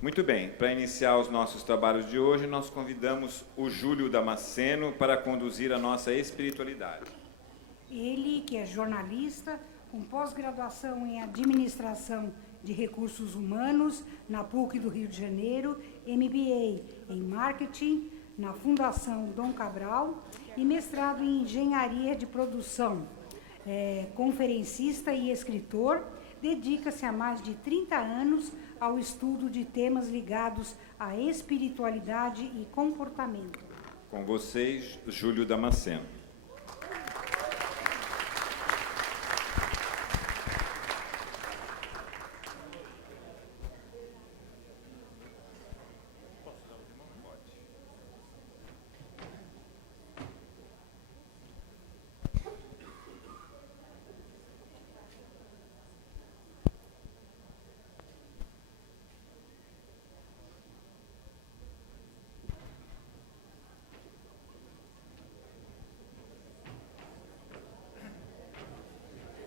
Muito bem, para iniciar os nossos trabalhos de hoje, nós convidamos o Júlio Damasceno para conduzir a nossa espiritualidade. Ele, que é jornalista, com pós-graduação em Administração de Recursos Humanos na PUC do Rio de Janeiro, MBA em Marketing na Fundação Dom Cabral e mestrado em Engenharia de Produção. Conferencista e escritor, dedica-se há mais de 30 anos ao estudo de temas ligados à espiritualidade e comportamento. Com vocês, Júlio Damasceno.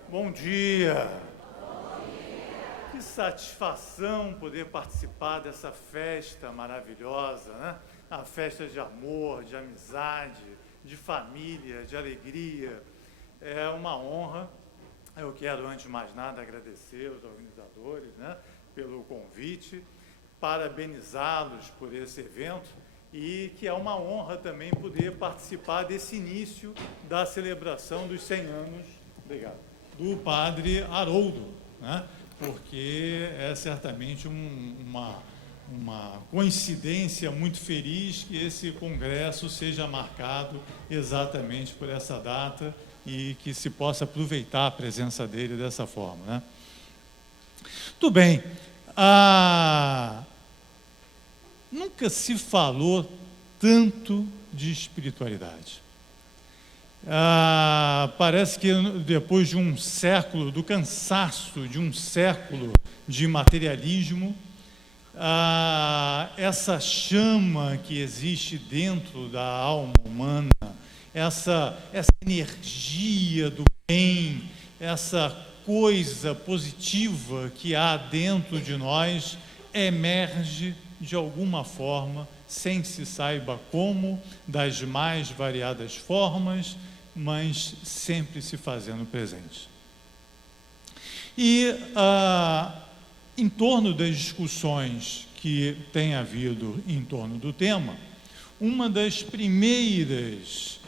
Bom dia! Que satisfação poder participar dessa festa maravilhosa, né? A festa de amor, de amizade, de família, de alegria. É uma honra. Eu quero, antes de mais nada, agradecer aos organizadores, né, pelo convite, parabenizá-los por esse evento e que é uma honra também poder participar desse início da celebração dos 100 anos. Obrigado. Do padre Haroldo, né? Porque é certamente uma coincidência muito feliz que esse congresso seja marcado exatamente por essa data e que se possa aproveitar a presença dele dessa forma, né? Tudo bem. Nunca se falou tanto de espiritualidade. Parece que depois de um século, do cansaço de um século de materialismo, essa chama que existe dentro da alma humana, essa energia do bem, essa coisa positiva que há dentro de nós, emerge de alguma forma, sem se saiba como, das mais variadas formas, mas sempre se fazendo presente. E em torno das discussões que tem havido em torno do tema, uma das primeiras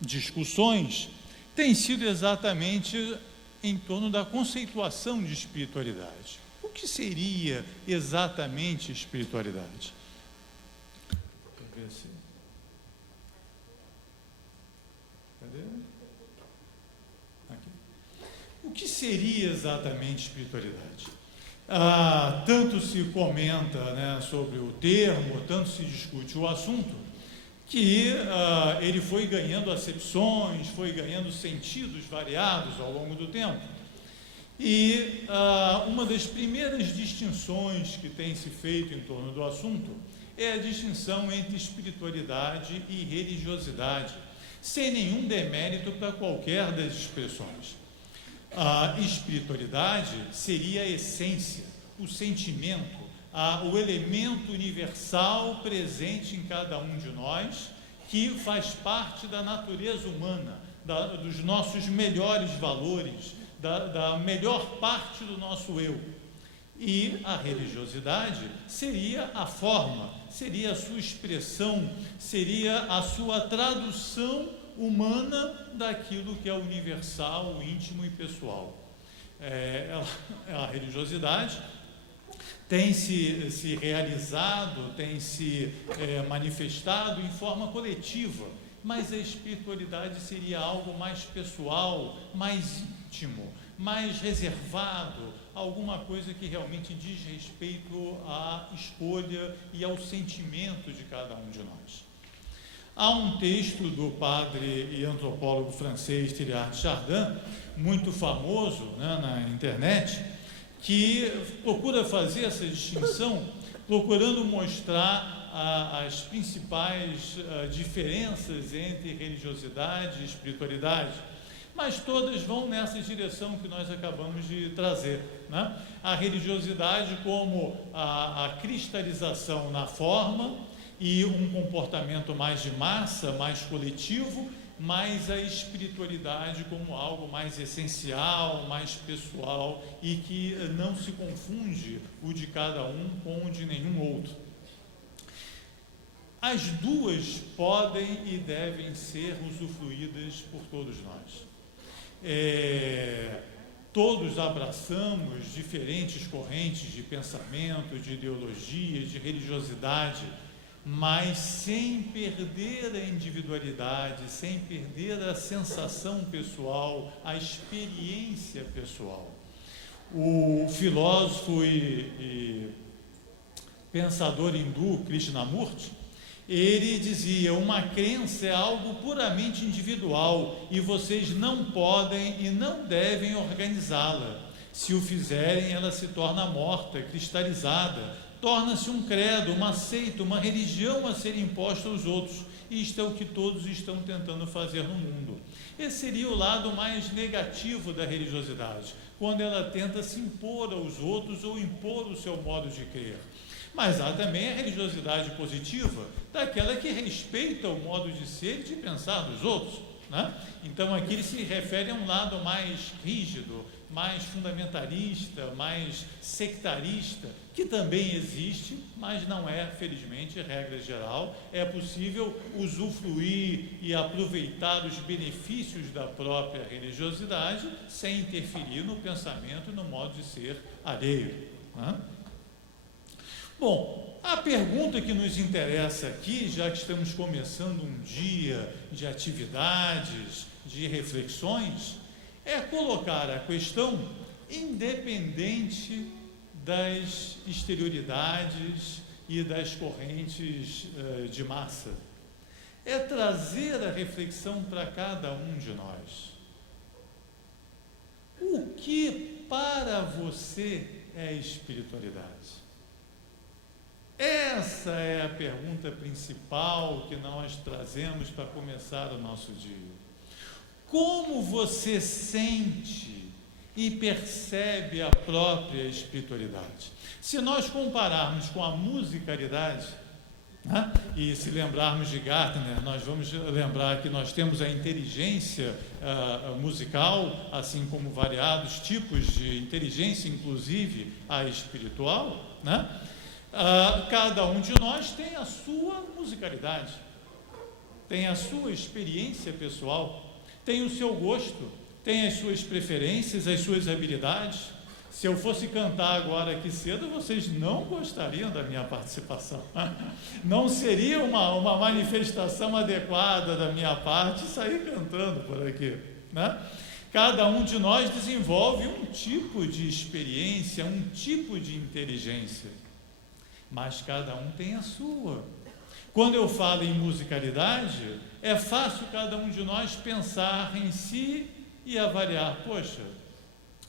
discussões tem sido exatamente em torno da conceituação de espiritualidade. O que seria exatamente espiritualidade? Cadê? Aqui. O que seria exatamente espiritualidade? Tanto se comenta, né, sobre o termo, tanto se discute o assunto, que ele foi ganhando acepções, foi ganhando sentidos variados ao longo do tempo. E uma das primeiras distinções que tem se feito em torno do assunto é a distinção entre espiritualidade e religiosidade, sem nenhum demérito para qualquer das expressões. A espiritualidade seria a essência, o sentimento, o elemento universal presente em cada um de nós, que faz parte da natureza humana, dos nossos melhores valores, da melhor parte do nosso eu. E a religiosidade seria a forma, seria a sua expressão, seria a sua tradução humana daquilo que é universal, íntimo e pessoal. A religiosidade tem se realizado, tem se manifestado em forma coletiva, mas a espiritualidade seria algo mais pessoal, mais íntimo, mais reservado, alguma coisa que realmente diz respeito à escolha e ao sentimento de cada um de nós. Há um texto do padre e antropólogo francês Teilhard de Chardin, muito famoso, né, na internet, que procura fazer essa distinção, procurando mostrar as principais diferenças entre religiosidade e espiritualidade, mas todas vão nessa direção que nós acabamos de trazer, né? A religiosidade como a cristalização na forma e um comportamento mais de massa, mais coletivo, mas a espiritualidade como algo mais essencial, mais pessoal e que não se confunde o de cada um com o de nenhum outro. As duas podem e devem ser usufruídas por todos nós. Todos abraçamos diferentes correntes de pensamento, de ideologia, de religiosidade, mas sem perder a individualidade, sem perder a sensação pessoal, a experiência pessoal. O filósofo e pensador hindu Krishnamurti, ele dizia: uma crença é algo puramente individual e vocês não podem e não devem organizá-la. Se o fizerem, ela se torna morta, cristalizada, torna-se um credo, uma seita, uma religião a ser imposta aos outros. Isto é o que todos estão tentando fazer no mundo. Esse seria o lado mais negativo da religiosidade, quando ela tenta se impor aos outros ou impor o seu modo de crer. Mas há também a religiosidade positiva, daquela que respeita o modo de ser e de pensar dos outros, né? Então aqui ele se refere a um lado mais rígido, mais fundamentalista, mais sectarista, que também existe, mas não é, felizmente, regra geral. É possível usufruir e aproveitar os benefícios da própria religiosidade sem interferir no pensamento e no modo de ser alheio, né? Bom, a pergunta que nos interessa aqui, já que estamos começando um dia de atividades, de reflexões, é colocar a questão independente das exterioridades e das correntes de massa. É trazer a reflexão para cada um de nós. O que para você é espiritualidade? Essa é a pergunta principal que nós trazemos para começar o nosso dia. Como você sente e percebe a própria espiritualidade? Se nós compararmos com a musicalidade, né, e se lembrarmos de Gardner, nós vamos lembrar que nós temos a inteligência musical, assim como variados tipos de inteligência, inclusive a espiritual, né? Cada um de nós tem a sua musicalidade, tem a sua experiência pessoal, tem o seu gosto, tem as suas preferências, as suas habilidades. Se eu fosse cantar agora aqui cedo, vocês não gostariam da minha participação. Não seria uma manifestação adequada da minha parte sair cantando por aqui, né? Cada um de nós desenvolve um tipo de experiência, um tipo de inteligência, mas cada um tem a sua. Quando eu falo em musicalidade, é fácil cada um de nós pensar em si e avaliar: poxa,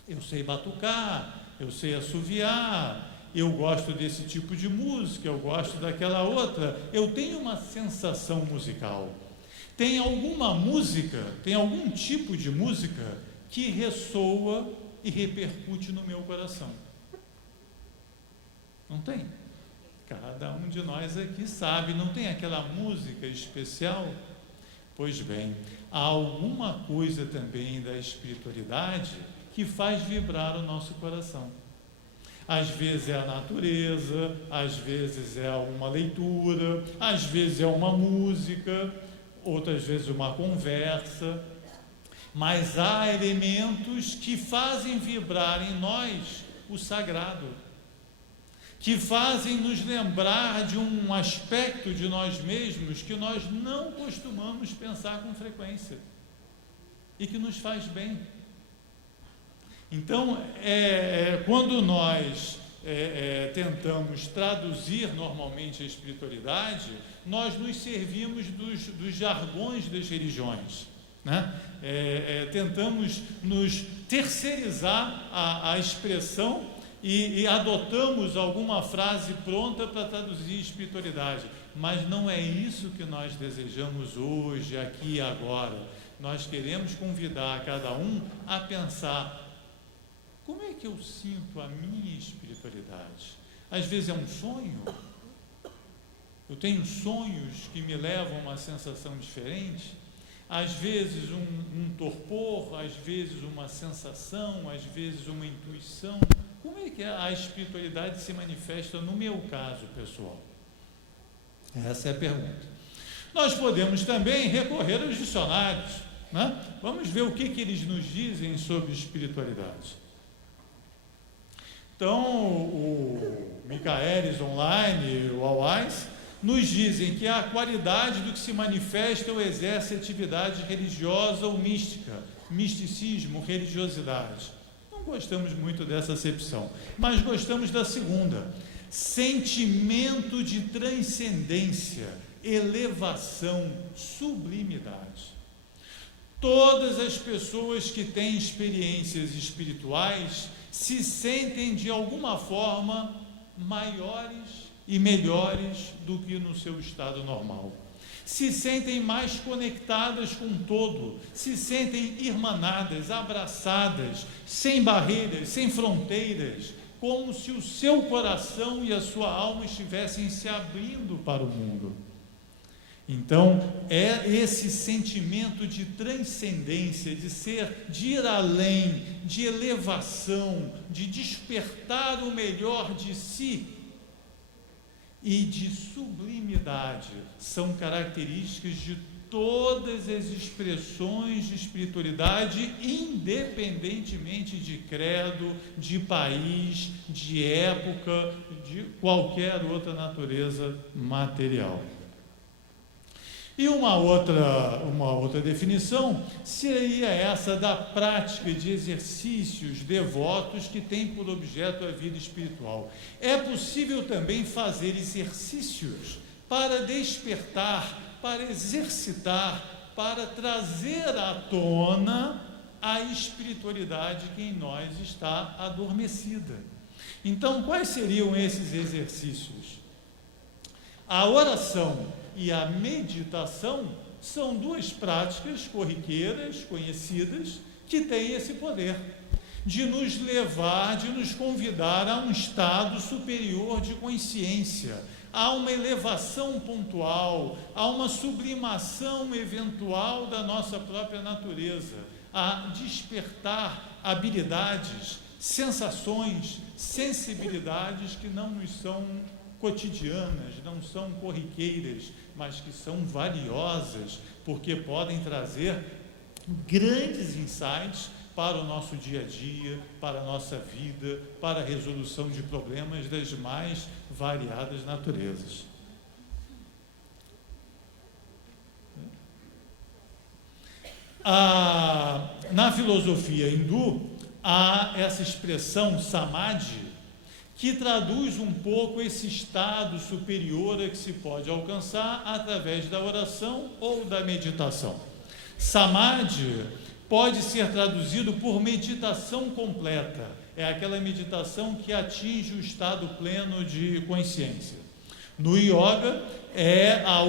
eu sei batucar, eu sei assoviar, eu gosto desse tipo de música, eu gosto daquela outra, eu tenho uma sensação musical. Tem alguma música, tem algum tipo de música que ressoa e repercute no meu coração? Não tem? Cada um de nós aqui sabe, não tem aquela música especial? Pois bem, há alguma coisa também da espiritualidade que faz vibrar o nosso coração. Às vezes é a natureza, às vezes é uma leitura, às vezes é uma música, outras vezes uma conversa, mas há elementos que fazem vibrar em nós o sagrado, que fazem nos lembrar de um aspecto de nós mesmos que nós não costumamos pensar com frequência e que nos faz bem. Então, quando nós tentamos traduzir normalmente a espiritualidade, nós nos servimos dos jargões das religiões, né? Tentamos nos terceirizar a expressão e adotamos alguma frase pronta para traduzir espiritualidade, mas não é isso que nós desejamos hoje, aqui e agora. Nós queremos convidar cada um a pensar Como é que eu sinto a minha espiritualidade? Às vezes é um sonho. Eu tenho sonhos que me levam a uma sensação diferente. Às vezes um torpor, às vezes uma sensação, às vezes uma intuição. Como é que a espiritualidade se manifesta no meu caso, pessoal? Essa é a pergunta. Nós podemos também recorrer aos dicionários, né? Vamos ver o que eles nos dizem sobre espiritualidade. Então, o Michaelis Online, o Alwais, nos dizem que a qualidade do que se manifesta ou exerce atividade religiosa ou mística, misticismo, religiosidade. Não gostamos muito dessa acepção, mas gostamos da segunda: sentimento de transcendência, elevação, sublimidade. Todas as pessoas que têm experiências espirituais se sentem de alguma forma maiores e melhores do que no seu estado normal. Se sentem mais conectadas com o todo, se sentem irmanadas, abraçadas, sem barreiras, sem fronteiras, como se o seu coração e a sua alma estivessem se abrindo para o mundo. Então, é esse sentimento de transcendência, de ir além, de elevação, de despertar o melhor de si e de sublimidade, são características de todas as expressões de espiritualidade, independentemente de credo, de país, de época, de qualquer outra natureza material. E uma outra definição seria essa da prática de exercícios devotos que tem por objeto a vida espiritual. É possível também fazer exercícios para despertar, para exercitar, para trazer à tona a espiritualidade que em nós está adormecida. Então, quais seriam esses exercícios? A oração e a meditação são duas práticas corriqueiras, conhecidas, que têm esse poder de nos levar, de nos convidar a um estado superior de consciência, a uma elevação pontual, a uma sublimação eventual da nossa própria natureza, a despertar habilidades, sensações, sensibilidades que não nos são cotidianas, não são corriqueiras, mas que são valiosas, porque podem trazer grandes insights para o nosso dia a dia, para a nossa vida, para a resolução de problemas das mais variadas naturezas. Na filosofia hindu, há essa expressão samadhi, que traduz um pouco esse estado superior a que se pode alcançar através da oração ou da meditação. Samadhi pode ser traduzido por meditação completa. É aquela meditação que atinge o estado pleno de consciência. No yoga, é a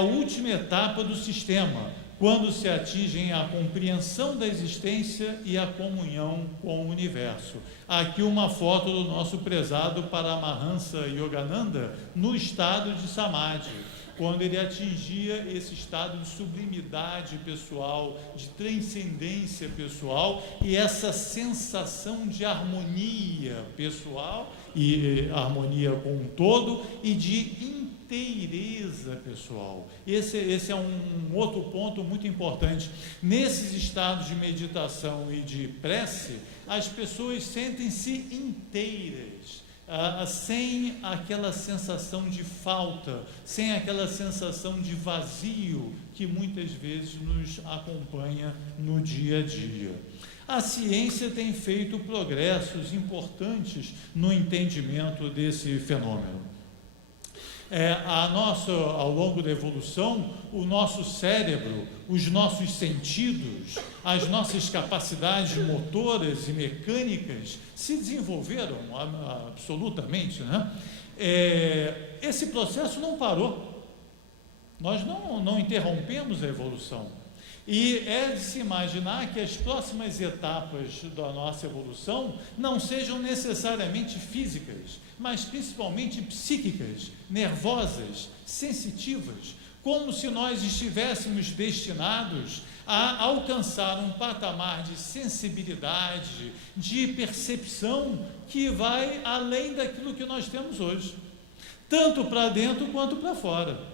última etapa do sistema, quando se atingem a compreensão da existência e a comunhão com o universo. Aqui uma foto do nosso prezado Paramahansa Yogananda no estado de Samadhi, quando ele atingia esse estado de sublimidade pessoal, de transcendência pessoal e essa sensação de harmonia pessoal e harmonia com o todo e de inteireza pessoal. Esse é um outro ponto muito importante. Nesses estados de meditação e de prece, as pessoas sentem-se inteiras, sem aquela sensação de falta, sem aquela sensação de vazio que muitas vezes nos acompanha no dia a dia. A ciência tem feito progressos importantes no entendimento desse fenômeno. Ao longo da evolução, o nosso cérebro, os nossos sentidos, as nossas capacidades motoras e mecânicas se desenvolveram absolutamente, né? Esse processo não parou. Nós não interrompemos a evolução. E é de se imaginar que as próximas etapas da nossa evolução não sejam necessariamente físicas, mas principalmente psíquicas, nervosas, sensitivas, como se nós estivéssemos destinados a alcançar um patamar de sensibilidade, de percepção que vai além daquilo que nós temos hoje, tanto para dentro quanto para fora.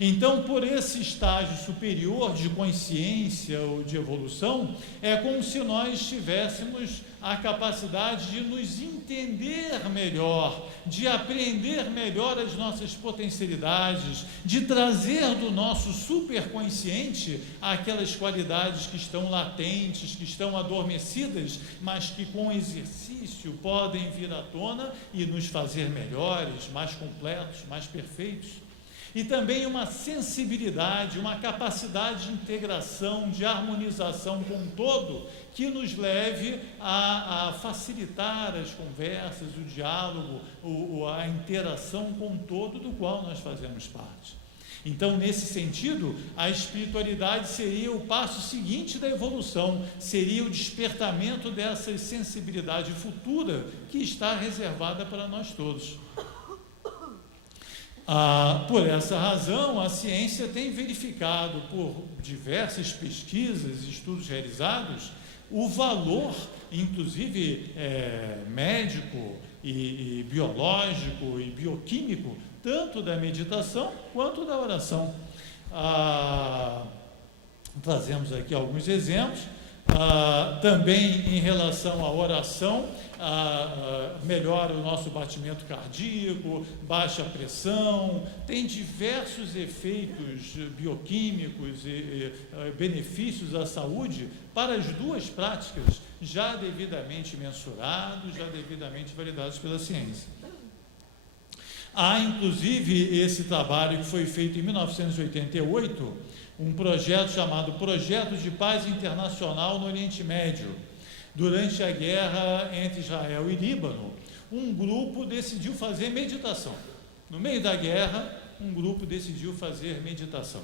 Então, por esse estágio superior de consciência ou de evolução, é como se nós tivéssemos a capacidade de nos entender melhor, de apreender melhor as nossas potencialidades, de trazer do nosso superconsciente aquelas qualidades que estão latentes, que estão adormecidas, mas que com exercício podem vir à tona e nos fazer melhores, mais completos, mais perfeitos. E também uma sensibilidade, uma capacidade de integração, de harmonização com o todo, que nos leve a facilitar as conversas, o diálogo, a interação com o todo do qual nós fazemos parte. Então, nesse sentido, a espiritualidade seria o passo seguinte da evolução, seria o despertamento dessa sensibilidade futura que está reservada para nós todos. Por essa razão, a ciência tem verificado, por diversas pesquisas e estudos realizados, o valor, inclusive médico e biológico e bioquímico, tanto da meditação quanto da oração. Trazemos aqui alguns exemplos. Também em relação à oração, melhora o nosso batimento cardíaco, baixa a pressão, tem diversos efeitos bioquímicos e benefícios à saúde para as duas práticas, já devidamente mensurados, já devidamente validados pela ciência. Há, inclusive, esse trabalho que foi feito em 1988, um projeto chamado Projeto de Paz Internacional no Oriente Médio. Durante a guerra entre Israel e Líbano, um grupo decidiu fazer meditação. No meio da guerra, um grupo decidiu fazer meditação.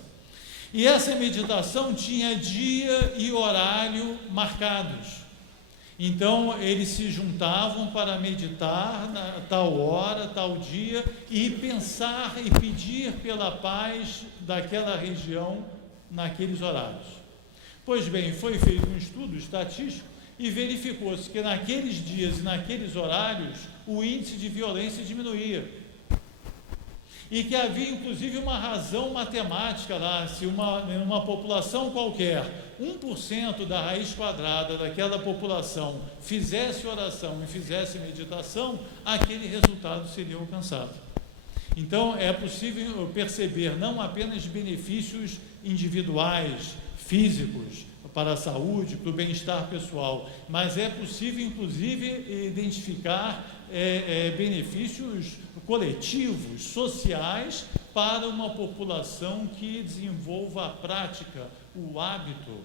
E essa meditação tinha dia e horário marcados. Então, eles se juntavam para meditar na tal hora, tal dia, e pensar e pedir pela paz daquela região naqueles horários. Pois bem, foi feito um estudo estatístico e verificou-se que naqueles dias e naqueles horários o índice de violência diminuía. E que havia inclusive uma razão matemática lá, se uma população qualquer, 1% da raiz quadrada daquela população fizesse oração e fizesse meditação, aquele resultado seria alcançado. Então, é possível perceber não apenas benefícios individuais, físicos, para a saúde, para o bem-estar pessoal, mas é possível, inclusive, identificar benefícios coletivos, sociais, para uma população que desenvolva a prática, o hábito,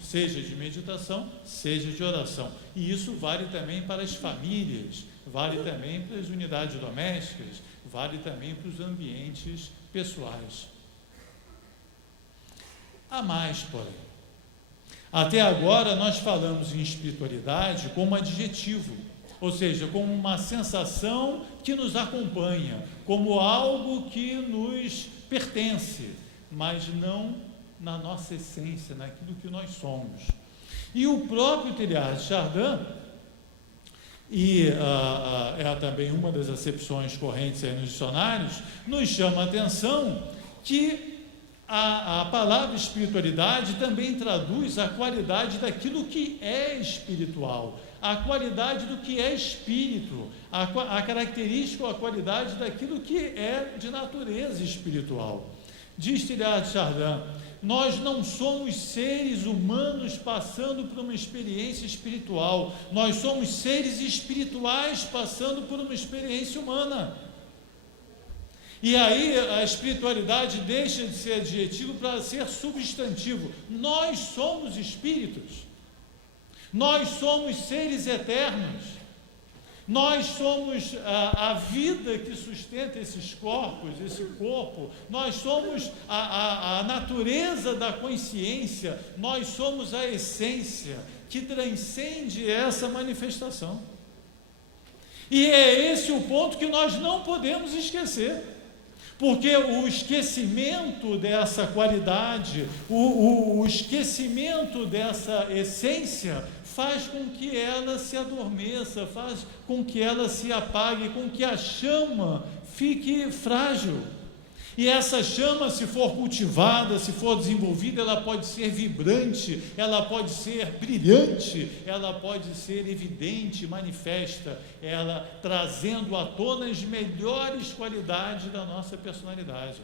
seja de meditação, seja de oração. E isso vale também para as famílias, vale também para as unidades domésticas, vale também para os ambientes pessoais. Há mais, porém. Até agora nós falamos em espiritualidade como adjetivo, ou seja, como uma sensação que nos acompanha, como algo que nos pertence, mas não na nossa essência, naquilo que nós somos. E o próprio Teilhard de Chardin, e é também uma das acepções correntes aí nos dicionários, nos chama a atenção que a palavra espiritualidade também traduz a qualidade daquilo que é espiritual, a qualidade do que é espírito, a característica ou a qualidade daquilo que é de natureza espiritual. Diz Teilhard de Chardin: nós não somos seres humanos passando por uma experiência espiritual, nós somos seres espirituais passando por uma experiência humana. E aí a espiritualidade deixa de ser adjetivo para ser substantivo. Nós somos espíritos, nós somos seres eternos, Nós somos a vida que sustenta esses corpos, esse corpo. Nós somos a natureza da consciência. Nós somos a essência que transcende essa manifestação. E é esse o ponto que nós não podemos esquecer. Porque o esquecimento dessa qualidade, o esquecimento dessa essência, faz com que ela se adormeça, faz com que ela se apague, com que a chama fique frágil. E essa chama, se for cultivada, se for desenvolvida, ela pode ser vibrante, ela pode ser brilhante, ela pode ser evidente, manifesta, ela trazendo à tona as melhores qualidades da nossa personalidade.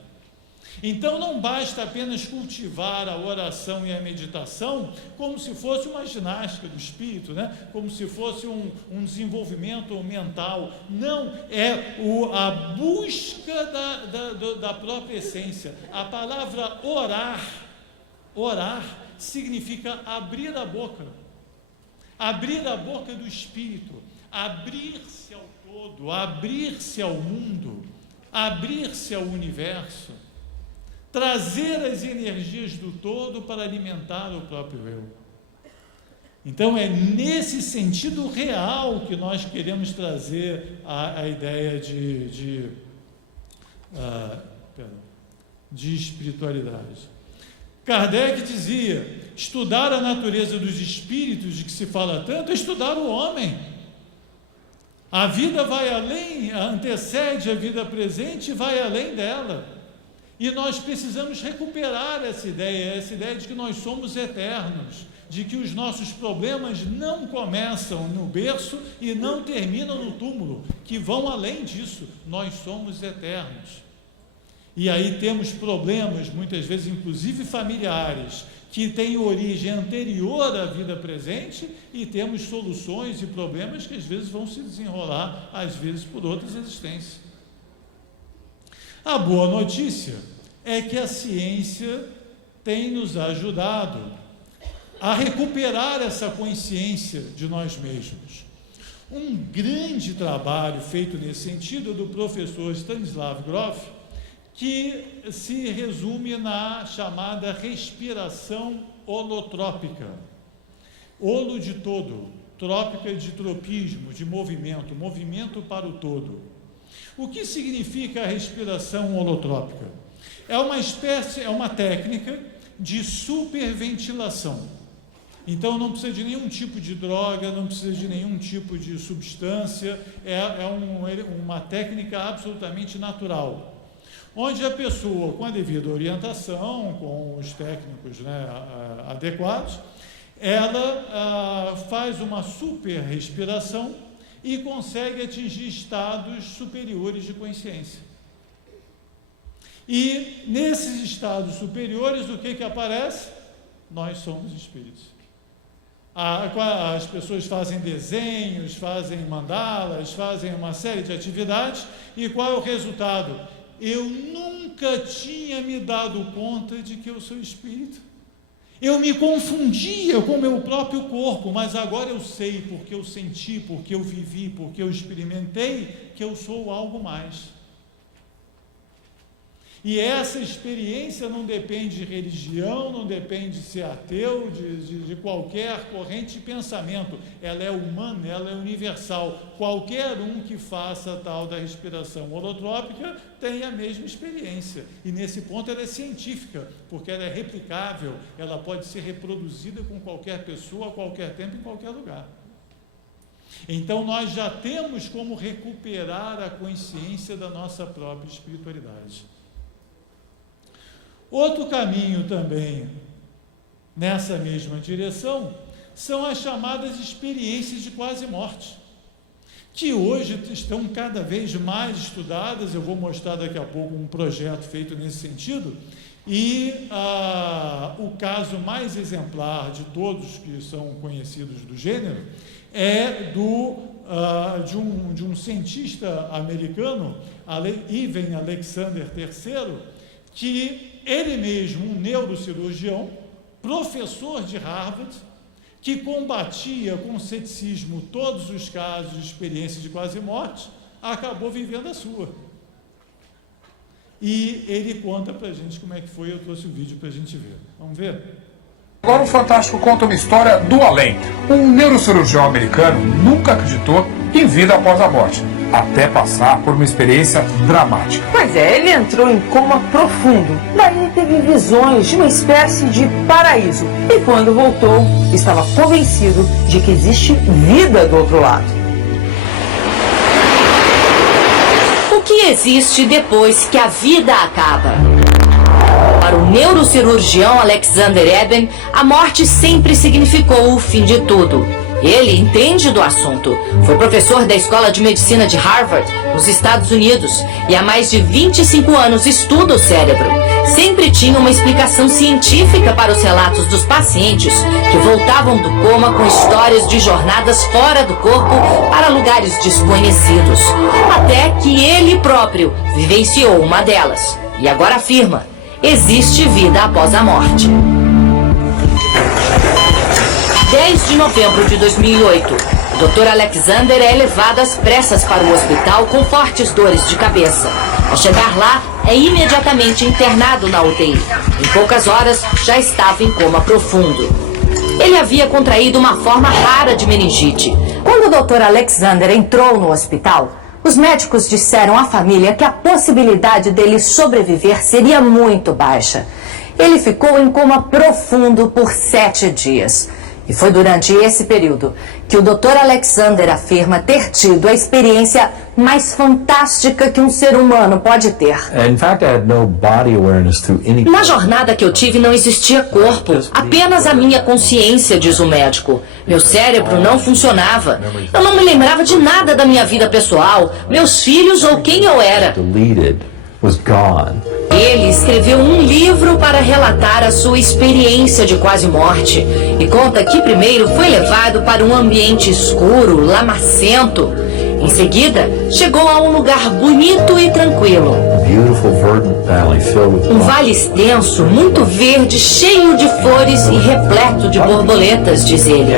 Então não basta apenas cultivar a oração e a meditação como se fosse uma ginástica do espírito, né? Como se fosse um desenvolvimento mental. Não, é a busca da própria essência. A palavra orar significa abrir a boca do espírito, abrir-se ao todo, abrir-se ao mundo, abrir-se ao universo, trazer as energias do todo para alimentar o próprio eu. Então é nesse sentido real que nós queremos trazer a ideia de espiritualidade. Kardec dizia: estudar a natureza dos espíritos, de que se fala tanto, é estudar o homem. A vida vai além, antecede a vida presente e vai além dela. E nós precisamos recuperar essa ideia de que nós somos eternos, de que os nossos problemas não começam no berço e não terminam no túmulo, que vão além disso. Nós somos eternos. E aí temos problemas, muitas vezes inclusive familiares, que têm origem anterior à vida presente, e temos soluções e problemas que às vezes vão se desenrolar, às vezes por outras existências. A boa notícia é que a ciência tem nos ajudado a recuperar essa consciência de nós mesmos. Um grande trabalho feito nesse sentido é do professor Stanislav Grof, que se resume na chamada respiração holotrópica. Holo de todo, trópica de tropismo, de movimento, movimento para o todo. O que significa a respiração holotrópica? É uma técnica de superventilação. Então não precisa de nenhum tipo de droga, não precisa de nenhum tipo de substância, uma técnica absolutamente natural, onde a pessoa, com a devida orientação, com os técnicos, né, adequados, ela faz uma super respiração e consegue atingir estados superiores de consciência. E nesses estados superiores, o que aparece? Nós somos espíritos. As pessoas fazem desenhos, fazem mandalas, fazem uma série de atividades, e qual é o resultado? Eu nunca tinha me dado conta de que eu sou espírito. Eu me confundia com o meu próprio corpo, mas agora eu sei, porque eu senti, porque eu vivi, porque eu experimentei, que eu sou algo mais. E essa experiência não depende de religião, não depende de ser ateu, de qualquer corrente de pensamento. Ela é humana, ela é universal. Qualquer um que faça a tal da respiração holotrópica tem a mesma experiência. E nesse ponto ela é científica, porque ela é replicável, ela pode ser reproduzida com qualquer pessoa, a qualquer tempo, em qualquer lugar. Então nós já temos como recuperar a consciência da nossa própria espiritualidade. Outro caminho também nessa mesma direção são as chamadas experiências de quase morte, que hoje estão cada vez mais estudadas. Eu vou mostrar daqui a pouco um projeto feito nesse sentido, e o caso mais exemplar de todos que são conhecidos do gênero é de um cientista americano, Ivan Alexander III, que ele mesmo, um neurocirurgião, professor de Harvard, que combatia com ceticismo todos os casos de experiência de quase morte, acabou vivendo a sua. E ele conta para a gente como é que foi. Eu trouxe o vídeo para a gente ver. Vamos ver? Agora o Fantástico conta uma história do além. Um neurocirurgião americano nunca acreditou em vida após a morte, até passar por uma experiência dramática. Pois é, ele entrou em coma profundo. Daí teve visões de uma espécie de paraíso. E quando voltou, estava convencido de que existe vida do outro lado. O que existe depois que a vida acaba? Para o neurocirurgião Alexander Eben, a morte sempre significou o fim de tudo. Ele entende do assunto. Foi professor da Escola de Medicina de Harvard, nos Estados Unidos, e há mais de 25 anos estuda o cérebro. Sempre tinha uma explicação científica para os relatos dos pacientes que voltavam do coma com histórias de jornadas fora do corpo para lugares desconhecidos. Até que ele próprio vivenciou uma delas. E agora afirma: existe vida após a morte. 10 de novembro de 2008, o Dr. Alexander é levado às pressas para o hospital com fortes dores de cabeça. Ao chegar lá, é imediatamente internado na UTI. Em poucas horas, já estava em coma profundo. Ele havia contraído uma forma rara de meningite. Quando o Dr. Alexander entrou no hospital, os médicos disseram à família que a possibilidade dele sobreviver seria muito baixa. Ele ficou em coma profundo por 7 dias. E foi durante esse período que o Dr. Alexander afirma ter tido a experiência mais fantástica que um ser humano pode ter. Na jornada que eu tive não existia corpo, apenas a minha consciência, diz o médico. Meu cérebro não funcionava. Eu não me lembrava de nada da minha vida pessoal, meus filhos ou quem eu era. Ele escreveu um livro para relatar a sua experiência de quase morte e conta que primeiro foi levado para um ambiente escuro, lamacento. Em seguida, chegou a um lugar bonito e tranquilo. Um vale extenso, muito verde, cheio de flores e repleto de borboletas, diz ele.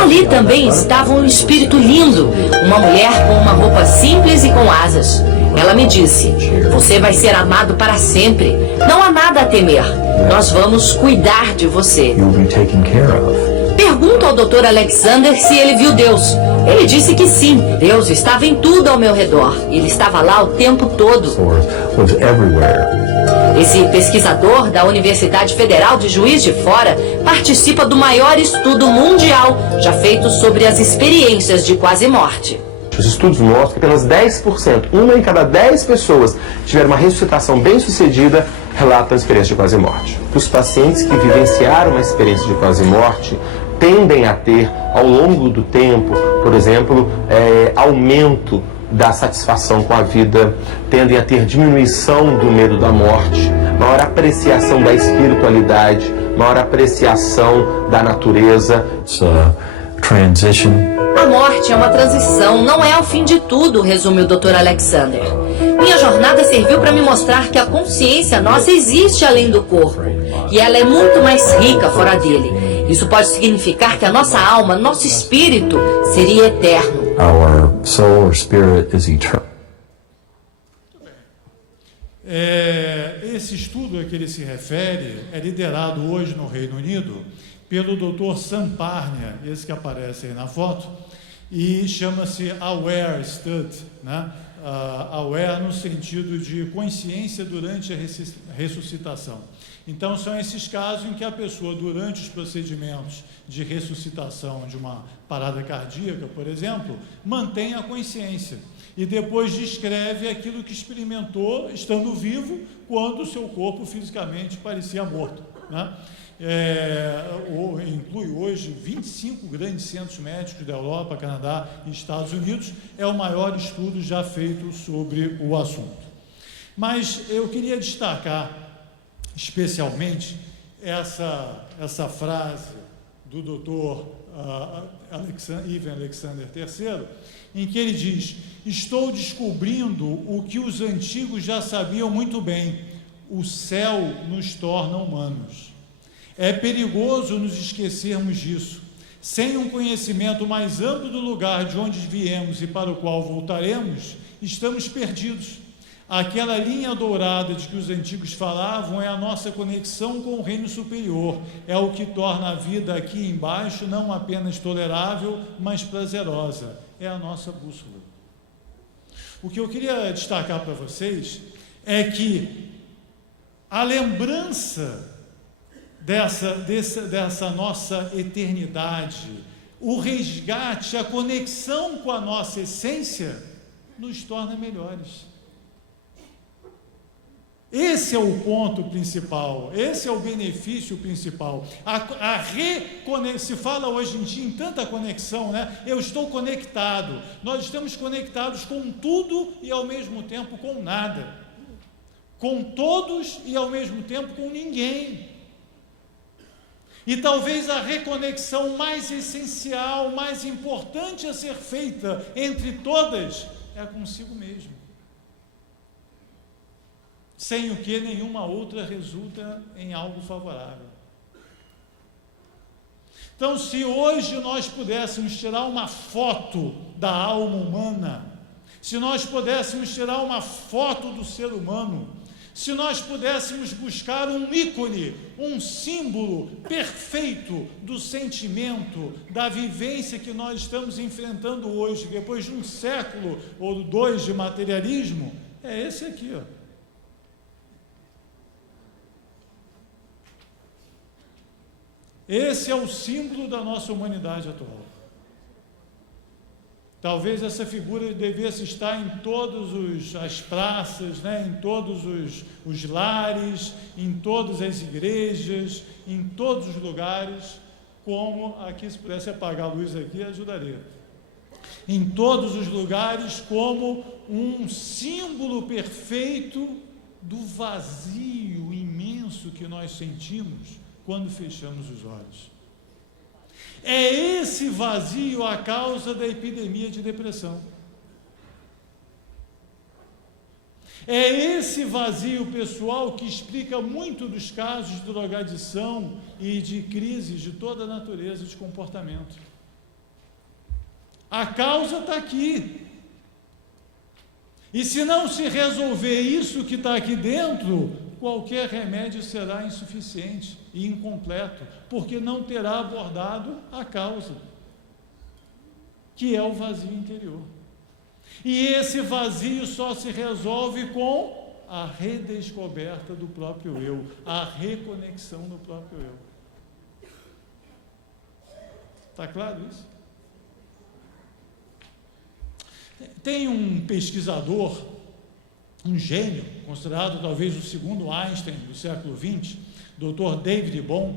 Ali também estava um espírito lindo, uma mulher com uma roupa simples e com asas. Ela me disse: você vai ser amado para sempre. Não há nada a temer. Nós vamos cuidar de você. Pergunto ao Dr. Alexander se ele viu Deus. Ele disse que sim. Deus estava em tudo ao meu redor. Ele estava lá o tempo todo. Esse pesquisador da Universidade Federal de Juiz de Fora participa do maior estudo mundial já feito sobre as experiências de quase morte. Os estudos mostram que apenas 10%, uma em cada 10 pessoas que tiveram uma ressuscitação bem-sucedida, relatam a experiência de quase morte. Os pacientes que vivenciaram uma experiência de quase morte tendem a ter, ao longo do tempo, por exemplo, aumento da satisfação com a vida, tendem a ter diminuição do medo da morte, maior apreciação da espiritualidade, maior apreciação da natureza. A morte é uma transição, não é o fim de tudo, resume o Dr. Alexander. Minha jornada serviu para me mostrar que a consciência nossa existe além do corpo. E ela é muito mais rica fora dele. Isso pode significar que a nossa alma, nosso espírito, seria eterno. Our soul or spirit is eternal. Esse estudo a que ele se refere é liderado hoje no Reino Unido pelo Dr. Sam Parnia, esse que aparece aí na foto, e chama-se Aware Study, né? Aware no sentido de consciência durante a ressuscitação. Então, são esses casos em que a pessoa, durante os procedimentos de ressuscitação de uma parada cardíaca, por exemplo, mantém a consciência e depois descreve aquilo que experimentou estando vivo quando o seu corpo fisicamente parecia morto, né? Inclui hoje 25 grandes centros médicos da Europa, Canadá e Estados Unidos. É o maior estudo já feito sobre o assunto. Mas eu queria destacar especialmente essa frase do Dr. Ivan Alexander III, em que ele diz: estou descobrindo o que os antigos já sabiam muito bem, o céu nos torna humanos. É perigoso nos esquecermos disso. Sem um conhecimento mais amplo do lugar de onde viemos e para o qual voltaremos, estamos perdidos. Aquela linha dourada de que os antigos falavam é a nossa conexão com o reino superior, é o que torna a vida aqui embaixo não apenas tolerável, mas prazerosa, é a nossa bússola. O que eu queria destacar para vocês é que a lembrança dessa nossa eternidade, o resgate, a conexão com a nossa essência, nos torna melhores. Esse é o ponto principal, esse é o benefício principal. Se fala hoje em dia em tanta conexão, né? Eu estou conectado. Nós estamos conectados com tudo e ao mesmo tempo com nada. Com todos e ao mesmo tempo com ninguém. E talvez a reconexão mais essencial, mais importante a ser feita entre todas, é consigo mesmo. Sem o que nenhuma outra resulta em algo favorável. Então, se hoje nós pudéssemos tirar uma foto da alma humana, se nós pudéssemos tirar uma foto do ser humano, se nós pudéssemos buscar um ícone, um símbolo perfeito do sentimento, da vivência que nós estamos enfrentando hoje, depois de um século ou dois de materialismo, é esse aqui, ó. Esse é o símbolo da nossa humanidade atual. Talvez essa figura devesse estar em todas as praças, né? Em todos os lares, em todas as igrejas, em todos os lugares, como aqui, se pudesse apagar a luz aqui, ajudaria. Em todos os lugares, como um símbolo perfeito do vazio imenso que nós sentimos quando fechamos os olhos. É esse vazio a causa da epidemia de depressão. É esse vazio pessoal que explica muito dos casos de drogadição e de crises de toda natureza de comportamento. A causa está aqui. E se não se resolver isso que está aqui dentro, qualquer remédio será insuficiente e incompleto, porque não terá abordado a causa, que é o vazio interior. E esse vazio só se resolve com a redescoberta do próprio eu, a reconexão do próprio eu. Está claro isso? Tem um pesquisador, um gênio, considerado talvez o segundo Einstein do século XX, Dr. David Bohm.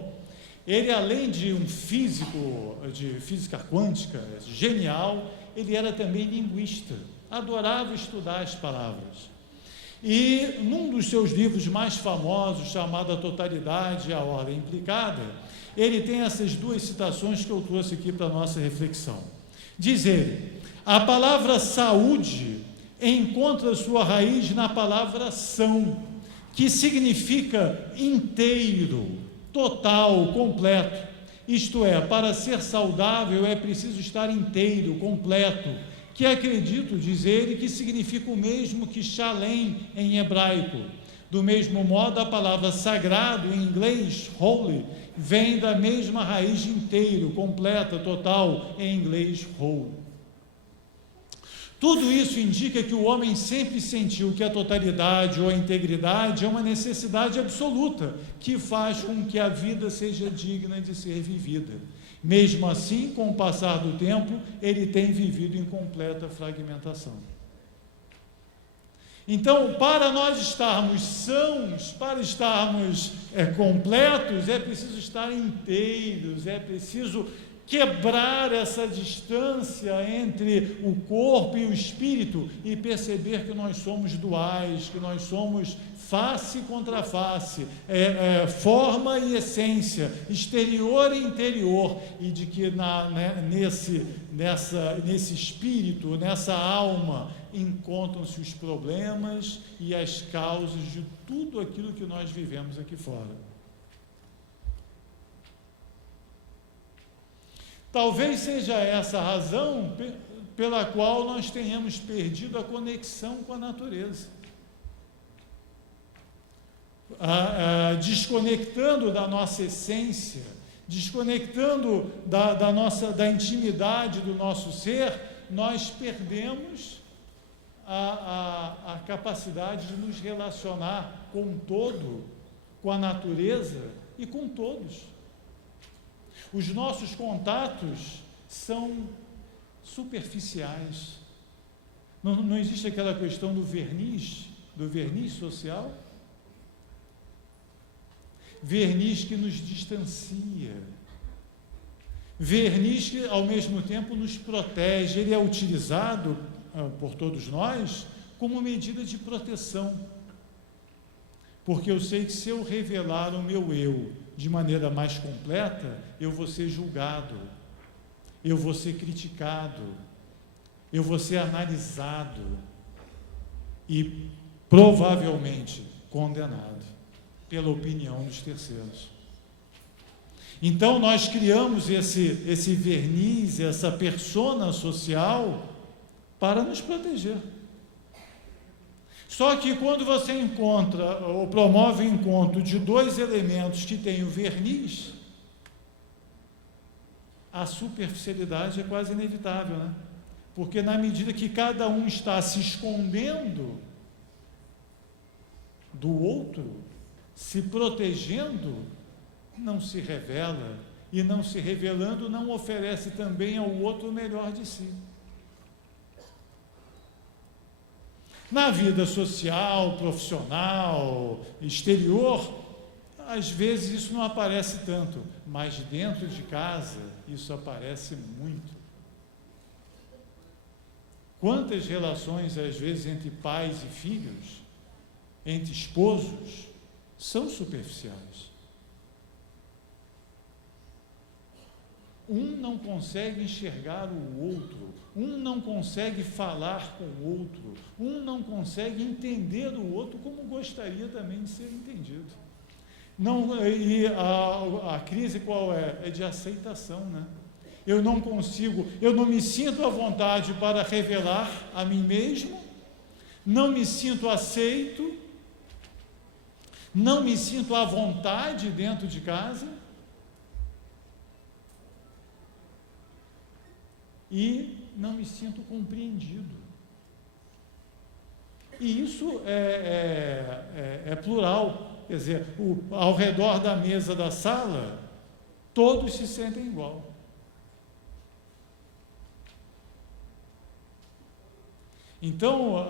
Ele, além de um físico de física quântica genial, ele era também linguista, adorava estudar as palavras. E num dos seus livros mais famosos, chamado A Totalidade e a Ordem Implicada, ele tem essas duas citações que eu trouxe aqui para a nossa reflexão. Diz ele: a palavra saúde encontra sua raiz na palavra são, que significa inteiro, total, completo. Isto é, para ser saudável é preciso estar inteiro, completo, que acredito, diz ele, que significa o mesmo que shalem em hebraico. Do mesmo modo, a palavra sagrado em inglês, holy, vem da mesma raiz de inteiro, completa, total, em inglês whole. Tudo isso indica que o homem sempre sentiu que a totalidade ou a integridade é uma necessidade absoluta, que faz com que a vida seja digna de ser vivida. Mesmo assim, com o passar do tempo, ele tem vivido em completa fragmentação. Então, para nós estarmos sãos, para estarmos completos, é preciso estar inteiros, é preciso quebrar essa distância entre o corpo e o espírito e perceber que nós somos duais, que nós somos face contra face, forma e essência, exterior e interior, e de que nesse espírito, nessa alma, encontram-se os problemas e as causas de tudo aquilo que nós vivemos aqui fora. Talvez seja essa a razão pela qual nós tenhamos perdido a conexão com a natureza. Desconectando da nossa essência, desconectando da intimidade do nosso ser, nós perdemos a capacidade de nos relacionar com o todo, com a natureza e com todos. Os nossos contatos são superficiais. Não existe aquela questão do verniz social. Verniz que nos distancia. Verniz que, ao mesmo tempo, nos protege. Ele é utilizado por todos nós como medida de proteção. Porque eu sei que se eu revelar o meu eu de maneira mais completa, eu vou ser julgado, eu vou ser criticado, eu vou ser analisado e provavelmente condenado pela opinião dos terceiros. Então nós criamos esse verniz, essa persona social para nos proteger. Só que quando você encontra ou promove o encontro de dois elementos que têm o verniz, a superficialidade é quase inevitável, né? Porque na medida que cada um está se escondendo do outro, se protegendo, não se revela, e não se revelando, não oferece também ao outro o melhor de si. Na vida social, profissional, exterior, às vezes isso não aparece tanto, mas dentro de casa isso aparece muito. Quantas relações, às vezes, entre pais e filhos, entre esposos, são superficiais? Um não consegue enxergar o outro, um não consegue falar com o outro, um não consegue entender o outro como gostaria também de ser entendido. Não, e a crise qual é? É de aceitação, né? Eu não me sinto à vontade para revelar a mim mesmo, não me sinto aceito, não me sinto à vontade dentro de casa, e não me sinto compreendido. E isso é plural, quer dizer, ao redor da mesa da sala, todos se sentem igual. Então,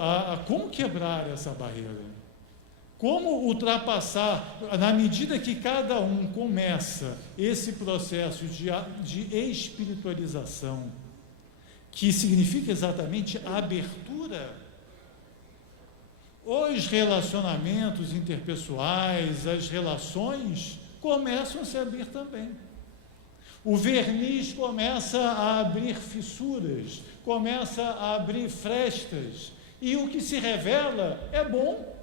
como quebrar essa barreira? Como ultrapassar, na medida que cada um começa esse processo de espiritualização, que significa exatamente a abertura, os relacionamentos interpessoais, as relações começam a se abrir também. O verniz começa a abrir fissuras, começa a abrir frestas, e o que se revela é bom.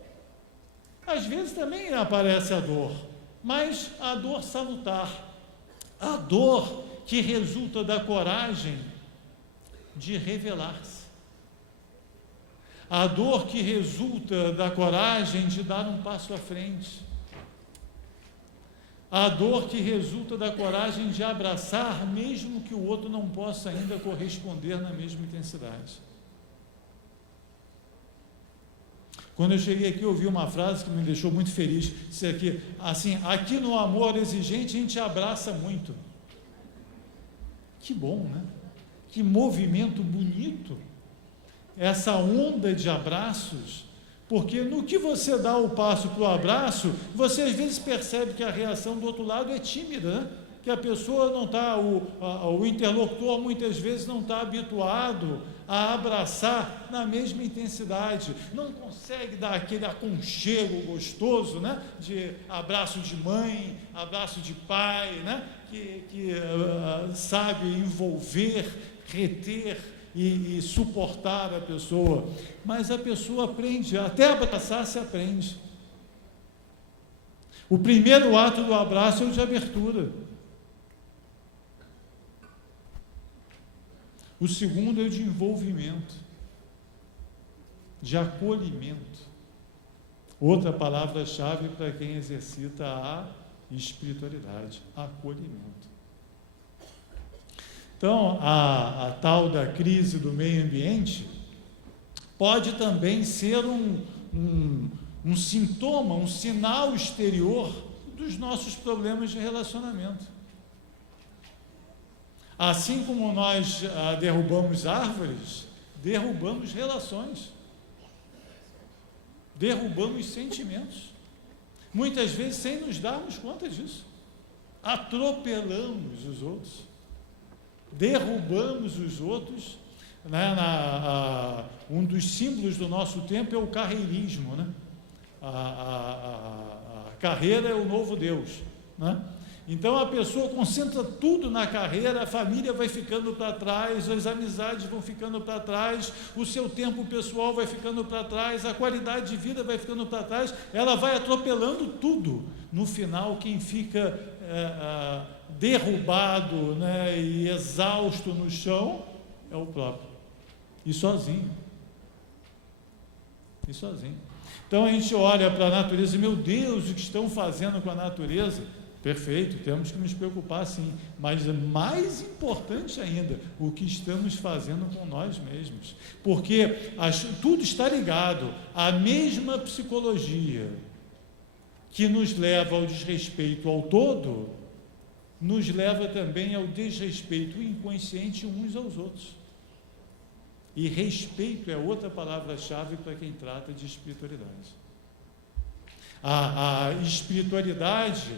Às vezes também aparece a dor, mas a dor salutar, a dor que resulta da coragem de revelar-se, a dor que resulta da coragem de dar um passo à frente, a dor que resulta da coragem de abraçar, mesmo que o outro não possa ainda corresponder na mesma intensidade. Quando eu cheguei aqui, eu ouvi uma frase que me deixou muito feliz, disse aqui, assim, aqui no amor exigente a gente abraça muito. Que bom, né? Que movimento bonito, essa onda de abraços, porque no que você dá o passo para o abraço, você às vezes percebe que a reação do outro lado é tímida, né? Que a pessoa não está, o interlocutor muitas vezes não está habituado a abraçar na mesma intensidade, não consegue dar aquele aconchego gostoso, né? De abraço de mãe, abraço de pai, né? Que sabe envolver, reter e suportar a pessoa, mas a pessoa aprende, até abraçar se aprende. O primeiro ato do abraço é o de abertura. O segundo é o de envolvimento, de acolhimento. Outra palavra-chave para quem exercita a espiritualidade, acolhimento. Então, a tal da crise do meio ambiente pode também ser um sintoma, um sinal exterior dos nossos problemas de relacionamento. Assim como nós derrubamos árvores, derrubamos relações, derrubamos sentimentos, muitas vezes sem nos darmos conta disso. Atropelamos os outros, derrubamos os outros, né? Um dos símbolos do nosso tempo é o carreirismo, né? A carreira é o novo Deus, né? Então a pessoa concentra tudo na carreira, a família vai ficando para trás, as amizades vão ficando para trás, o seu tempo pessoal vai ficando para trás, a qualidade de vida vai ficando para trás, ela vai atropelando tudo. No final, quem fica derrubado, né, e exausto no chão é o próprio, e sozinho. Então a gente olha para a natureza e, meu Deus, o que estão fazendo com a natureza? Perfeito, temos que nos preocupar sim, mas é mais importante ainda o que estamos fazendo com nós mesmos, porque tudo está ligado. A mesma psicologia que nos leva ao desrespeito ao todo, nos leva também ao desrespeito inconsciente uns aos outros. E respeito é outra palavra-chave para quem trata de espiritualidade. A espiritualidade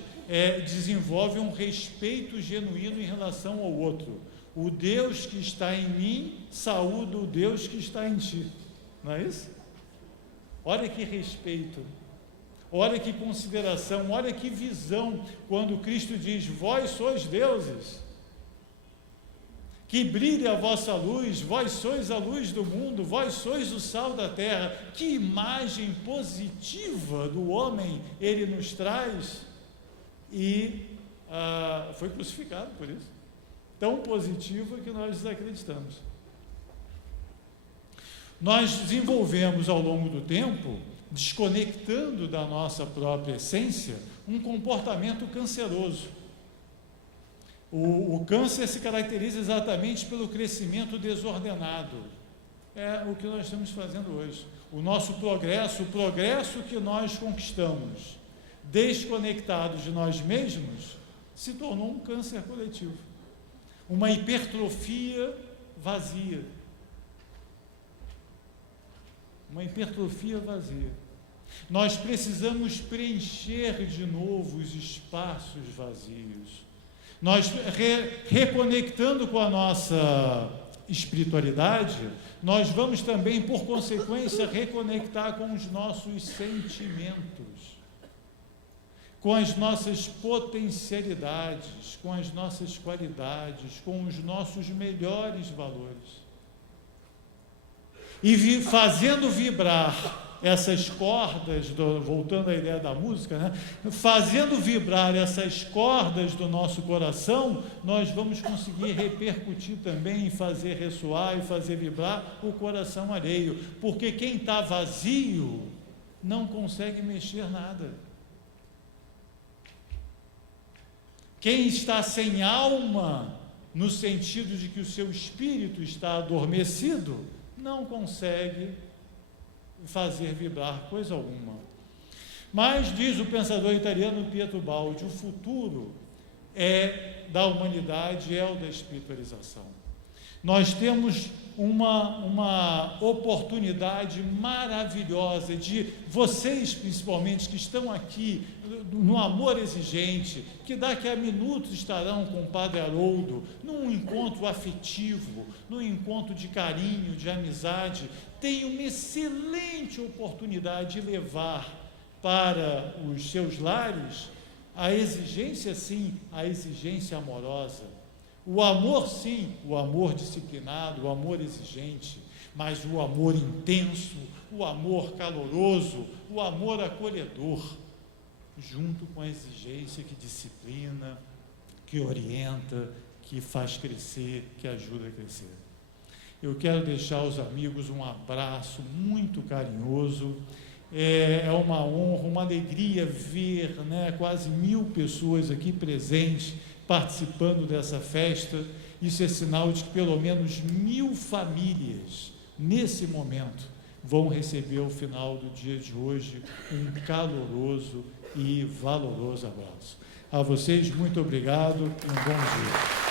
desenvolve um respeito genuíno em relação ao outro. O Deus que está em mim saúda o Deus que está em ti. Não é isso? Olha que respeito, olha que consideração, olha que visão, quando Cristo diz: vós sois deuses, que brilhe a vossa luz, vós sois a luz do mundo, vós sois o sal da terra. Que imagem positiva do homem ele nos traz, e foi crucificado por isso, tão positiva que nós desacreditamos. Nós desenvolvemos ao longo do tempo, desconectando da nossa própria essência, um comportamento canceroso. O câncer se caracteriza exatamente pelo crescimento desordenado. É o que nós estamos fazendo hoje. O nosso progresso, o progresso que nós conquistamos, desconectados de nós mesmos, se tornou um câncer coletivo. Uma hipertrofia vazia. Uma hipertrofia vazia. Nós precisamos preencher de novo os espaços vazios. Nós, reconectando com a nossa espiritualidade, nós vamos também, por consequência, reconectar com os nossos sentimentos, com as nossas potencialidades, com as nossas qualidades, com os nossos melhores valores. E fazendo vibrar essas cordas, voltando à ideia da música, né? Fazendo vibrar essas cordas do nosso coração, nós vamos conseguir repercutir também, fazer ressoar e fazer vibrar o coração alheio, porque quem está vazio não consegue mexer nada. Quem está sem alma, no sentido de que o seu espírito está adormecido, não consegue fazer vibrar coisa alguma. Mas, diz o pensador italiano Pietro Baldi, o futuro da humanidade é o da espiritualização. Nós temos uma oportunidade maravilhosa de vocês, principalmente, que estão aqui no Amor Exigente, que daqui a minutos estarão com o Padre Haroldo, num encontro afetivo, num encontro de carinho, de amizade, tem uma excelente oportunidade de levar para os seus lares a exigência, sim, a exigência amorosa. O amor, sim, o amor disciplinado, o amor exigente, mas o amor intenso, o amor caloroso, o amor acolhedor, junto com a exigência que disciplina, que orienta, que faz crescer, que ajuda a crescer. eu quero deixar aos amigos um abraço muito carinhoso. É uma honra, uma alegria ver, né, quase 1000 pessoas aqui presentes, participando dessa festa. Isso é sinal de que pelo menos 1000 famílias, nesse momento, vão receber ao final do dia de hoje um caloroso e valoroso abraço. A vocês, muito obrigado e um bom dia.